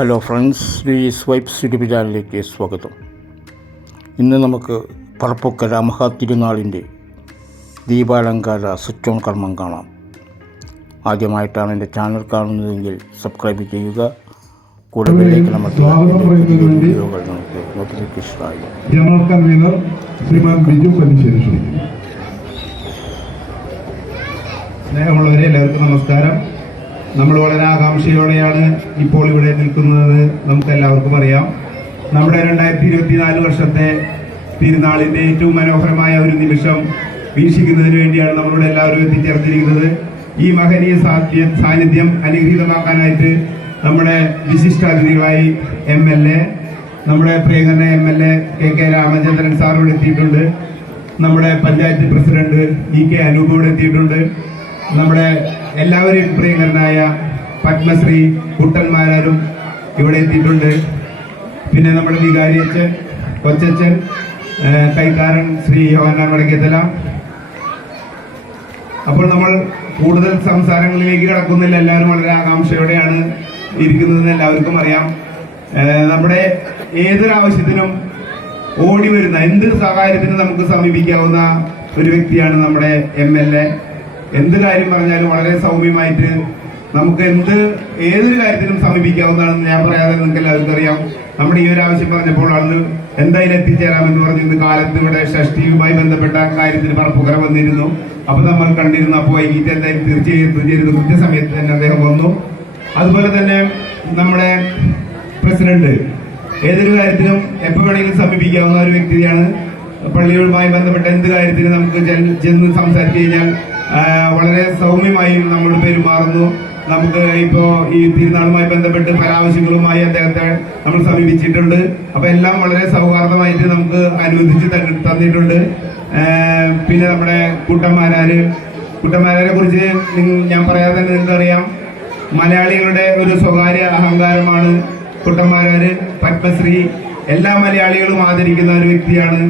Hello friends ഈ swipe YouTube ചാനലിലേക്ക് സ്വാഗതം. ഇന്ന് നമുക്ക് പറപ്പുക്കര മഹാതിരുനാളിന്റെ ദീപാലങ്കാര സ്വിച്ച് ഓൺ കർമ്മം കാണാം. ആദ്യമായിട്ടാണ് എന്റെ ചാനൽ കാണുന്നതെങ്കിൽ സബ്സ്ക്രൈബ് ചെയ്യുക. കൂടെ ബെല്ലൈക്കൺ അമർത്തുക. എന്റെ പുതിയ വീഡിയോകൾ നമുക്ക് നോട്ടിഫിക്കേഷനായി ജനറൽ കൺവീനർ ശ്രീമാൻ ബിജു പല്ലിശ്ശേരി സ്നേഹമുള്ളവരെ എല്ലാവർക്കും നമസ്കാരം. നമ്മൾ വളരെ ആകാംക്ഷയോടെയാണ് ഇപ്പോൾ ഇവിടെ നിൽക്കുന്നത്. നമുക്ക് എല്ലാവർക്കും അറിയാം. നമ്മുടെ രണ്ടായിരത്തി ഇരുപത്തിനാല് വർഷത്തെ തിരുനാളിന്റെ ഏറ്റവും മനോഹരമായ ഒരു നിമിഷം വീക്ഷിക്കുന്നതിന് വേണ്ടിയാണ് നമ്മളിവിടെ എല്ലാവരും എത്തിച്ചേർത്തിരിക്കുന്നത്. ഈ മഹനീയ സാധ്യ- സാന്നിധ്യം അനുഗ്രഹീതമാക്കാനായിട്ട് നമ്മുടെ വിശിഷ്ടാതിഥികളായി എം എൽ എ നമ്മുടെ പ്രിയങ്കരനെ M L A K K Ramachandran sir എത്തിയിട്ടുണ്ട്. നമ്മുടെ panchayat president E K Anoop ഇവിടെ എത്തിയിട്ടുണ്ട്. നമ്മുടെ എല്ലാവരെയും പ്രിയങ്കരനായ പത്മശ്രീ കുട്ടന്മാരും ഇവിടെ എത്തിയിട്ടുണ്ട്. പിന്നെ നമ്മുടെ വികാരിയച്ചൻ കൊച്ചച്ചൻ കൈക്കാരൻ ശ്രീ യോഹനാൻ വടക്കേത്തല. അപ്പോൾ നമ്മൾ കൂടുതൽ സംസാരങ്ങളിലേക്ക് കടക്കുന്നില്ല. എല്ലാവരും വളരെ ആകാംക്ഷയോടെയാണ് ഇരിക്കുന്നതെന്ന് എല്ലാവർക്കും അറിയാം. നമ്മുടെ ഏതൊരു ആവശ്യത്തിനും ഓടി വരുന്ന എന്ത് സഹായത്തിനും നമുക്ക് സമീപിക്കാവുന്ന ഒരു വ്യക്തിയാണ് നമ്മുടെ എം എൽ എ. എന്ത് കാര്യം പറഞ്ഞാലും വളരെ സൗമ്യമായിട്ട് നമുക്ക് എന്ത് ഏതൊരു കാര്യത്തിനും സമീപിക്കാവുന്നതാണെന്ന് ഞാൻ പറയാതെ നിങ്ങൾക്ക് എല്ലാവർക്കും അറിയാം. നമ്മുടെ ഈ ഒരു ആവശ്യം പറഞ്ഞപ്പോൾ അന്ന് എന്തായാലും എത്തിച്ചേരാമെന്ന് പറഞ്ഞ്. ഇന്ന് കാലത്ത് ഇവിടെ ഷഷ്ടിയുമായി ബന്ധപ്പെട്ട കാര്യത്തിന് പറപ്പുകര വന്നിരുന്നു. അപ്പൊ നമ്മൾ കണ്ടിരുന്നു അപ്പോൾ വൈകിട്ട് എന്തായാലും തീർച്ചയായും എത്തിച്ചേരുന്നു കൃത്യസമയത്ത് തന്നെ അദ്ദേഹം വന്നു. അതുപോലെ തന്നെ നമ്മുടെ പ്രസിഡന്റ് ഏതൊരു കാര്യത്തിനും എപ്പോൾ വേണമെങ്കിലും സമീപിക്കാവുന്ന ഒരു വ്യക്തിയാണ്. പള്ളികളുമായി ബന്ധപ്പെട്ട എന്ത് കാര്യത്തിനും നമുക്ക് ചെന്ന് സംസാരിച്ചു കഴിഞ്ഞാൽ വളരെ സൗമ്യമായും നമ്മൾ പെരുമാറുന്നു. നമുക്ക് ഇപ്പോ ഈ തിരുനാളുമായി ബന്ധപ്പെട്ട് പരാമർശങ്ങളുമായി അദ്ദേഹത്തെ നമ്മൾ സമീപിച്ചിട്ടുണ്ട്. അപ്പൊ എല്ലാം വളരെ സൗഹാർദ്ദമായിട്ട് നമുക്ക് അനുവദിച്ച് തന്നിട്ടുണ്ട്. പിന്നെ നമ്മുടെ കുട്ടന്മാരാര്. കുട്ടന്മാരെ കുറിച്ച് ഞാൻ പറയാതെ തന്നെ നിങ്ങൾക്ക് അറിയാം മലയാളികളുടെ ഒരു സ്വകാര്യ അഹങ്കാരമാണ് കുട്ടന്മാരാര്. പത്മശ്രീ. എല്ലാ മലയാളികളും ആദരിക്കുന്ന ഒരു വ്യക്തിയാണ്.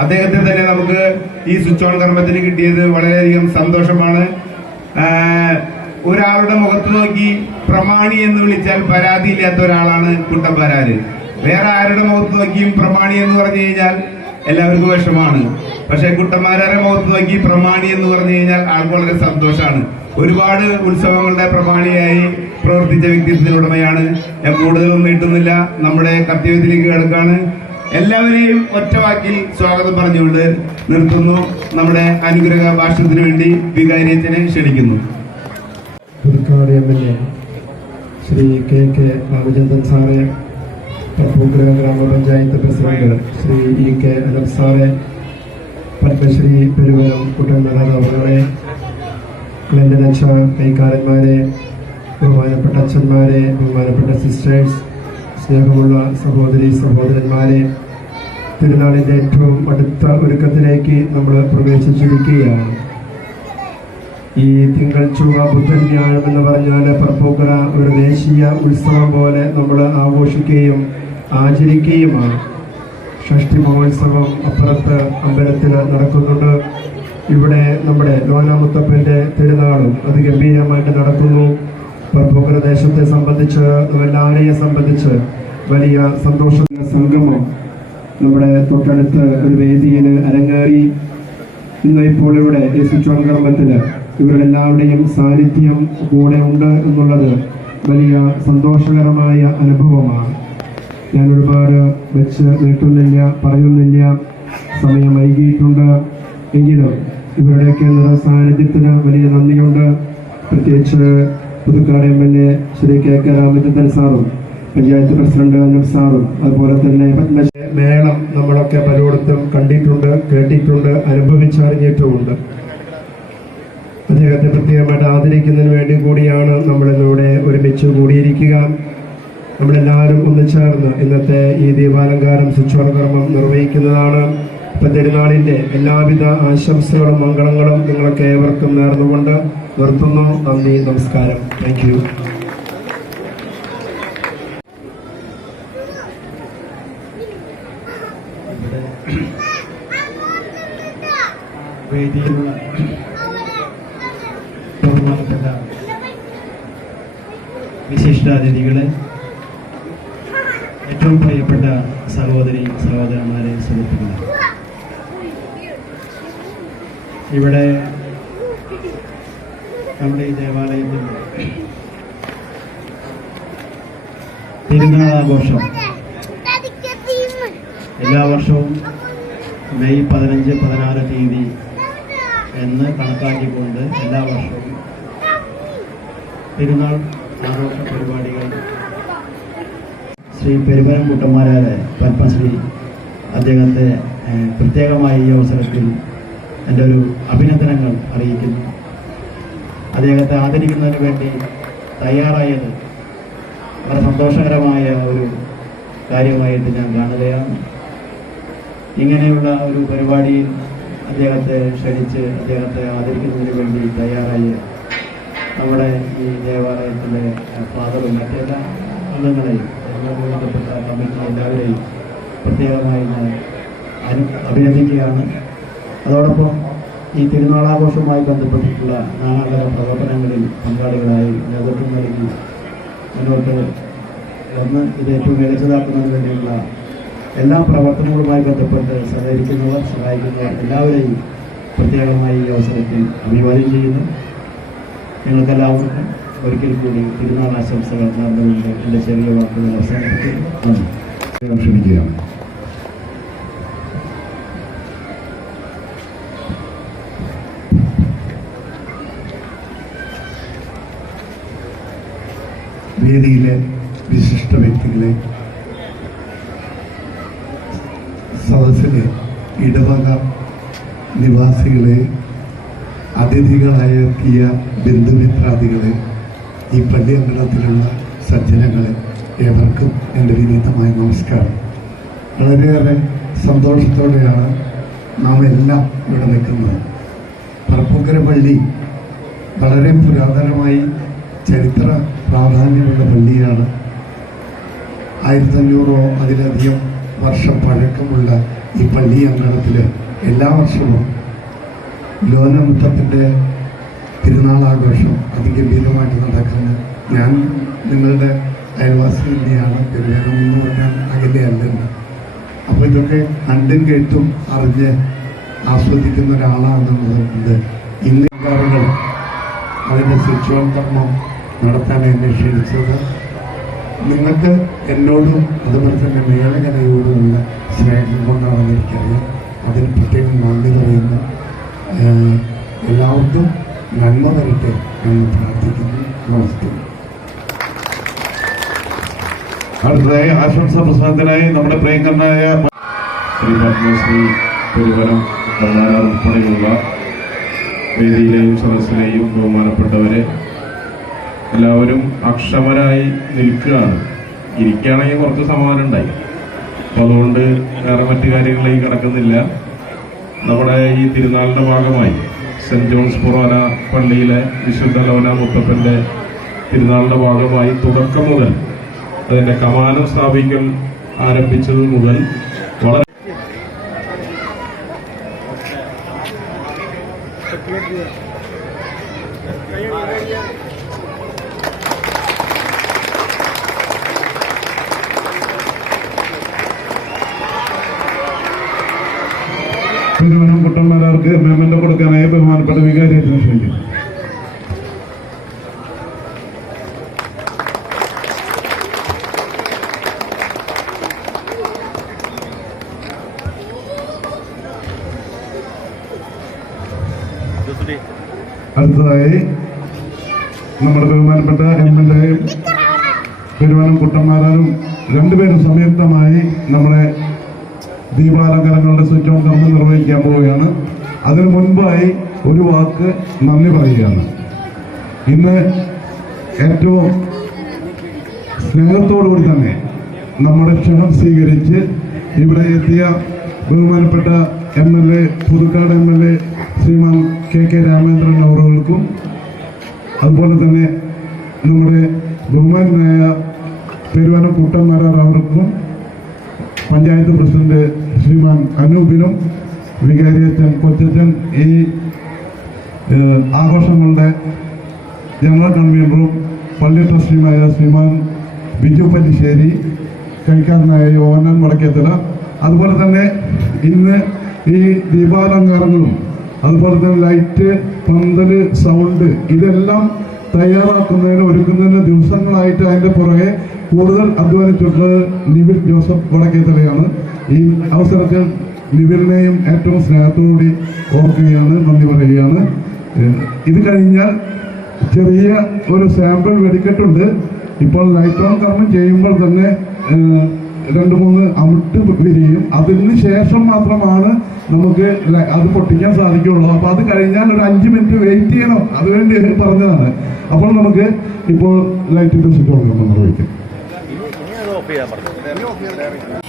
അദ്ദേഹത്തെ തന്നെ നമുക്ക് ഈ സ്വിച്ച് ഓൺ കർമ്മത്തിന് കിട്ടിയത് വളരെയധികം സന്തോഷമാണ്. ഒരാളുടെ മുഖത്ത് നോക്കി പ്രമാണി എന്ന് വിളിച്ചാൽ പരാതിയില്ലാത്ത ഒരാളാണ് കുട്ടന്മാരാര്. വേറെ ആരുടെ മുഖത്ത് നോക്കിയും പ്രമാണി എന്ന് പറഞ്ഞു കഴിഞ്ഞാൽ എല്ലാവർക്കും വിഷമാണ് പക്ഷെ കുട്ടന്മാരെ മുഖത്ത് നോക്കി പ്രമാണി എന്ന് പറഞ്ഞു കഴിഞ്ഞാൽ ആൾക്ക് വളരെ സന്തോഷമാണ്. ഒരുപാട് ഉത്സവങ്ങളുടെ പ്രമാണിയായി പ്രവർത്തിച്ച വ്യക്തിത്വത്തിനുടമയാണ്. ഞാൻ കൂടുതലൊന്നും നീട്ടുന്നില്ല. നമ്മുടെ കർത്തവ്യത്തിലേക്ക് കിടക്കാണ്. എല്ലാവരെയും ഒറ്റവാക്കിൽ സ്വാഗതം പറഞ്ഞുകൊണ്ട് നിർത്തുന്നു. നമ്മുടെ അനുഗ്രഹ ഭാഷണത്തിന് വേണ്ടി വികാരിയച്ചനെ ക്ഷണിക്കുന്നു. Puthukkad M L A Shri K K Ramachandran സാറെ പൂക്കര ഗ്രാമപഞ്ചായത്ത് president Shri E K Anoop സാറെ പത്മശ്രീ പെരുവരം കുട്ടനാട് അവരുടെ ക്ലൻഡൻ അച്ഛ കൈക്കാരന്മാരെ ബഹുമാനപ്പെട്ട അച്ഛന്മാരെ ബഹുമാനപ്പെട്ട സിസ്റ്റേഴ്സ് സ്നേഹമുള്ള സഹോദരി സഹോദരന്മാരെ തിരുനാളിന്റെ ഏറ്റവും അടുത്ത ഒരുക്കത്തിലേക്ക് നമ്മൾ പ്രവേശിച്ചിരിക്കുകയാണ്. ഈ തിങ്കൾ ചൊവ്വ ബുദ്ധൻ വ്യാഴം എന്ന് പറഞ്ഞാൽ പർപ്പൂക്കര ഒരു ദേശീയ ഉത്സവം പോലെ നമ്മൾ ആഘോഷിക്കുകയും ആചരിക്കുകയുമാണ്. ഷഷ്ടി മഹോത്സവം അപ്പുറത്ത് അമ്പലത്തിൽ നടക്കുന്നുണ്ട്. ഇവിടെ നമ്മുടെ ലോനാമുത്തപ്പന്റെ തിരുനാളും അത് ഗംഭീരമായിട്ട് നടക്കുന്നു. പ്രദേശത്തെ സംബന്ധിച്ച് എല്ലാവരെയും സംബന്ധിച്ച് വലിയ സന്തോഷ. സംഗമം നമ്മുടെ തൊട്ടടുത്ത് ഒരു വേദിയിൽ അരങ്ങേറി ഇന്ന് ഇപ്പോൾ ഇവിടെ ഈ ഇവരെല്ലാവരുടെയും സാന്നിധ്യം കൂടെ ഉണ്ട് എന്നുള്ളത് വലിയ സന്തോഷകരമായ അനുഭവമാണ്. ഞാൻ ഒരുപാട് വെച്ച് നീട്ടുന്നില്ല പറയുന്നില്ല സമയം വൈകിയിട്ടുണ്ട്. എങ്കിലും ഇവരുടെയൊക്കെ നിറ സാന്നിധ്യത്തിന് വലിയ നന്ദിയുണ്ട്. പ്രത്യേകിച്ച് Puthukkad M L A Shri K K Ramachandran സാറും പഞ്ചായത്ത് പ്രസിഡന്റ് അനൂപ് സാറും അതുപോലെ തന്നെ മേളം നമ്മളൊക്കെ പലയിടത്തും കണ്ടിട്ടുണ്ട് കേട്ടിട്ടുണ്ട് അനുഭവിച്ചറിഞ്ഞിട്ടുമുണ്ട്. അദ്ദേഹത്തെ പ്രത്യേകമായിട്ട് ആദരിക്കുന്നതിന് വേണ്ടി കൂടിയാണ് നമ്മളിന്നിവിടെ ഒരുമിച്ച് കൂടിയിരിക്കുക. നമ്മളെല്ലാവരും ഒന്നിച്ചേർന്ന് ഇന്നത്തെ ഈ ദീപാലങ്കാരം സ്വിച്ച് കർമ്മം നിർവഹിക്കുന്നതാണ്. ഇപ്പം തിരുനാളിന്റെ എല്ലാവിധ ആശംസകളും മംഗളങ്ങളും നിങ്ങൾക്ക് ഏവർക്കും നേർന്നുകൊണ്ട് നിർത്തുന്നു. നന്ദി നമസ്കാരം. താങ്ക് യു വേദിയിലുള്ള വിശിഷ്ടാതിഥികളെ ഏറ്റവും പ്രിയപ്പെട്ട സഹോദരി സഹോദരന്മാരെ സുഹൃത്തുക്കളെ. ഇവിടെ നമ്മുടെ ഈ ദേവാലയത്തിൽ തിരുനാളാഘോഷം. എല്ലാ വർഷവും മെയ് പതിനഞ്ച് പതിനാറ് തീയതി എന്ന് കണക്കാക്കിക്കൊണ്ട് എല്ലാ വർഷവും തിരുനാൾ ആഘോഷ പരിപാടികൾ ശ്രീ പെരുമരം കുട്ടന്മാരായ പത്മശ്രീ അദ്ദേഹത്തെ പ്രത്യേകമായി ഈ അവസരത്തിൽ എന്റെ ഒരു അഭിനന്ദനങ്ങൾ അറിയിക്കുന്നു. അദ്ദേഹത്തെ ആദരിക്കുന്നതിന് വേണ്ടി തയ്യാറായത് വളരെ സന്തോഷകരമായ ഒരു കാര്യമായിട്ട് ഞാൻ കാണുകയാണ്. ഇങ്ങനെയുള്ള ഒരു പരിപാടിയിൽ അദ്ദേഹത്തെ ക്ഷണിച്ച് അദ്ദേഹത്തെ ആദരിക്കുന്നതിന് വേണ്ടി തയ്യാറായി നമ്മുടെ ഈ ദേവാലയത്തിലെ ഫാദറും മറ്റെല്ലാ അംഗങ്ങളെയും ബന്ധപ്പെട്ട കമ്മിറ്റി എല്ലാവരെയും പ്രത്യേകമായി ഞാൻ അഭിനന്ദിക്കുകയാണ്. അതോടൊപ്പം ഈ തിരുനാളാഘോഷവുമായി ബന്ധപ്പെട്ടിട്ടുള്ള നാനാതര പ്രവർത്തനങ്ങളിൽ പങ്കാളികളായി നേതൃത്വം നൽകി മുന്നോട്ട് വന്ന് ഇത് ഏറ്റവും മികച്ചതാക്കുന്നതിന് വേണ്ടിയുള്ള എല്ലാ പ്രവർത്തനങ്ങളുമായി ബന്ധപ്പെട്ട് സഹകരിക്കുന്നവർ സഹായിക്കുന്നവർ എല്ലാവരെയും പ്രത്യേകമായി ഈ അവസരത്തിൽ അഭിവാദ്യം ചെയ്യുന്നു. നിങ്ങൾക്കെല്ലാവർക്കും ഒരിക്കൽ കൂടി തിരുനാൾ ആശംസകൾ നേർന്നുകൊണ്ട് എന്റെ ചെറിയ വാക്കുകൾ അവസാനിപ്പിക്കുന്നു. ക്ഷണിക്കുകയാണ് വ്യക്തികളെ സദസ്സിലെ ഇടവക നിവാസികളെ അതിഥികളായ എത്തിയ ബന്ധുമിത്രാദികളെ ഈ പള്ളി അങ്കണത്തിലുള്ള സജ്ജനങ്ങളെ ഏവർക്കും എന്റെ വിനീതമായ നമസ്കാരം. വളരെയേറെ സന്തോഷത്തോടെയാണ് നാം എല്ലാം ഇവിടെ നിൽക്കുന്നത്. പറപ്പുക്കര പള്ളി വളരെ പുരാതനമായി ചരിത്ര പ്രാധാന്യമുള്ള പള്ളിയാണ് ആയിരത്തി അഞ്ഞൂറോ അതിലധികം വർഷം പഴക്കമുള്ള ഈ പള്ളി അങ്കണത്തിൽ എല്ലാ വർഷവും ലോനമുത്തത്തിന്റെ തിരുനാളാഘോഷം അതിഗംഭീരമായിട്ട് നടക്കുന്നു. ഞാൻ നിങ്ങളുടെ അയൽവാസി തന്നെയാണ്. പെരുവേനം എന്ന് പറഞ്ഞാൽ അകലെയല്ലെന്ന് അപ്പോൾ ഇതൊക്കെ കണ്ടും കേട്ടും അറിഞ്ഞ് ആസ്വദിക്കുന്ന ഒരാളാണെന്നുള്ളത് ഇന്ന് അതിന്റെ ശിക്ഷോത്കർമ്മം നടത്താൻ എന്നെ ക്ഷണിച്ചത് നിങ്ങൾക്ക് എന്നോടും അതുപോലെ തന്നെ മേളകലയോടുമുള്ള സ്നേഹം കൊണ്ടാണെന്ന് എനിക്കറിയാം. അതിന് പ്രത്യേകം നന്ദി പറയുന്നു. എല്ലാവർക്കും നന്മ വരട്ടെ എന്ന് പ്രാർത്ഥിക്കുന്നു. നമസ്തേ. അടുത്തതായി ആശംസാ പ്രസാദത്തിനായി നമ്മുടെ പ്രിയങ്കരനായ ശ്രീ പത്മശ്രീ പെരുവനം കർണാടക ഉൾപ്പെടെയുള്ള വേദിയിലെയും സദസ്സിലെയും ബഹുമാനപ്പെട്ടവരെ എല്ലാവരും അക്ഷമരായി നിൽക്കുകയാണ്. ഇരിക്കുകയാണെങ്കിൽ കുറച്ച് സമാധാനം ഉണ്ടായി അപ്പൊ അതുകൊണ്ട് വേറെ മറ്റു കാര്യങ്ങളിലേക്ക് കിടക്കുന്നില്ല. നമ്മുടെ ഈ തിരുനാളിന്റെ ഭാഗമായി സെന്റ് ജോൺസ് പുറോന പള്ളിയിലെ വിശുദ്ധ ലോന മുത്തപ്പന്റെ തിരുനാളിന്റെ ഭാഗമായി തുടക്കം മുതൽ അതിന്റെ കമാനം സ്ഥാപിക്കൽ ആരംഭിച്ചത് മുതൽ വളരെ പെരുവനം കുട്ടന്മാരാർക്ക് കൊടുക്കാൻ കൊടുക്കാനായി ബഹുമാനപ്പെട്ട വികാരിയായിട്ട് ക്ഷണിക്കുന്നു. അടുത്തതായി നമ്മുടെ ബഹുമാനപ്പെട്ട എം എൽ എയും പെരുവനം കുട്ടന്മാരും രണ്ടുപേരും നമ്മുടെ ദീപാലങ്കരങ്ങളുടെ സ്വിച്ച് ഓൺ കർമ്മം നിർവഹിക്കാൻ പോവുകയാണ്. അതിനു മുൻപായി ഒരു വാക്ക് നന്ദി പറയുകയാണ്. ഇന്ന് ഏറ്റവും സ്നേഹത്തോടുകൂടി തന്നെ നമ്മുടെ ക്ഷണം സ്വീകരിച്ച് ഇവിടെ എത്തിയ ബഹുമാനപ്പെട്ട M L A Puthukkad M L A Shriman K K Ramachandran അവറുകൾക്കും അതുപോലെ തന്നെ നമ്മുടെ ബഹുമാനായ പെരുവാനം കുട്ടന്മാരാർ അവർക്കും പഞ്ചായത്ത് പ്രസിഡന്റ് ശ്രീമാൻ അനൂപിനും വികാരിയച്ഛൻ കൊച്ചച്ഛൻ ഈ ആഘോഷങ്ങളുടെ ജനറൽ കൺവീനറും പള്ളി ട്രസ്റ്റിയുമായ ശ്രീമാൻ ബിജു പല്ലിശ്ശേരി കഴിക്കാരനായ യോഹന്നാൻ വടക്കേത്തല അതുപോലെ തന്നെ ഇന്ന് ഈ ദീപാലങ്കാരങ്ങളും അതുപോലെ തന്നെ ലൈറ്റ് പന്തൽ സൗണ്ട് ഇതെല്ലാം തയ്യാറാക്കുന്നതിന് ഒരുക്കുന്നതിന് ദിവസങ്ങളായിട്ട് അതിന്റെ പുറകെ കൂടുതൽ അധ്വാനിച്ചിട്ടുള്ളത് നിവിൽ ജോസഫ് വടക്കേത്തലയാണ്. ഈ അവസരത്തിൽ നിവിലിനെയും ഏറ്റവും സ്നേഹത്തോടുകൂടി ഓർക്കുകയാണ് നന്ദി പറയുകയാണ്. ഇത് കഴിഞ്ഞാൽ ചെറിയ ഒരു സാമ്പിൾ വെടിക്കെട്ടുണ്ട്. ഇപ്പോൾ ലൈറ്റ് ഓൺ കർമ്മം ചെയ്യുമ്പോൾ തന്നെ രണ്ട് മൂന്ന് അമിട്ട് വിരിയും അതിന് ശേഷം മാത്രമാണ് നമുക്ക് അത് പൊട്ടിക്കാൻ സാധിക്കുള്ളൂ അപ്പൊ അത് കഴിഞ്ഞാൽ ഒരു അഞ്ച് മിനിറ്റ് വെയിറ്റ് ചെയ്യണം. അതുവേണ്ടി പറഞ്ഞതാണ്. അപ്പോൾ നമുക്ക് ഇപ്പോൾ ലൈറ്റിന്റെ switch on Ofi ya, Marco.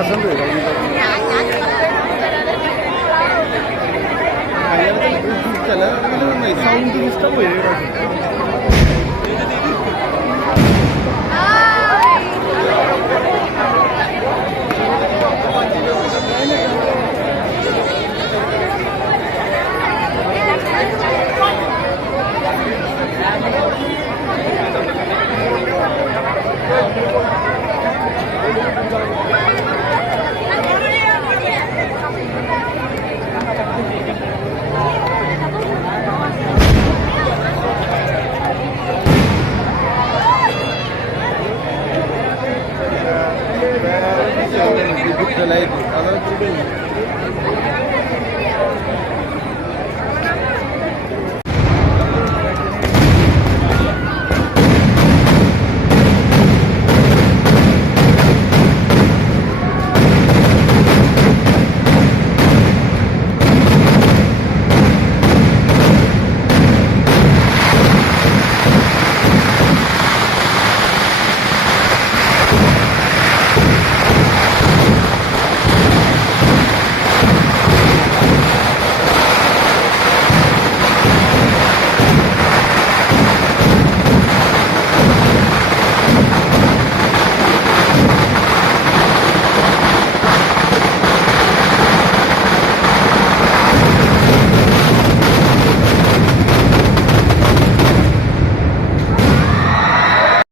está sonriendo. ವಿದ್ಯುತ್ ಲೈಟ್ ಅದರ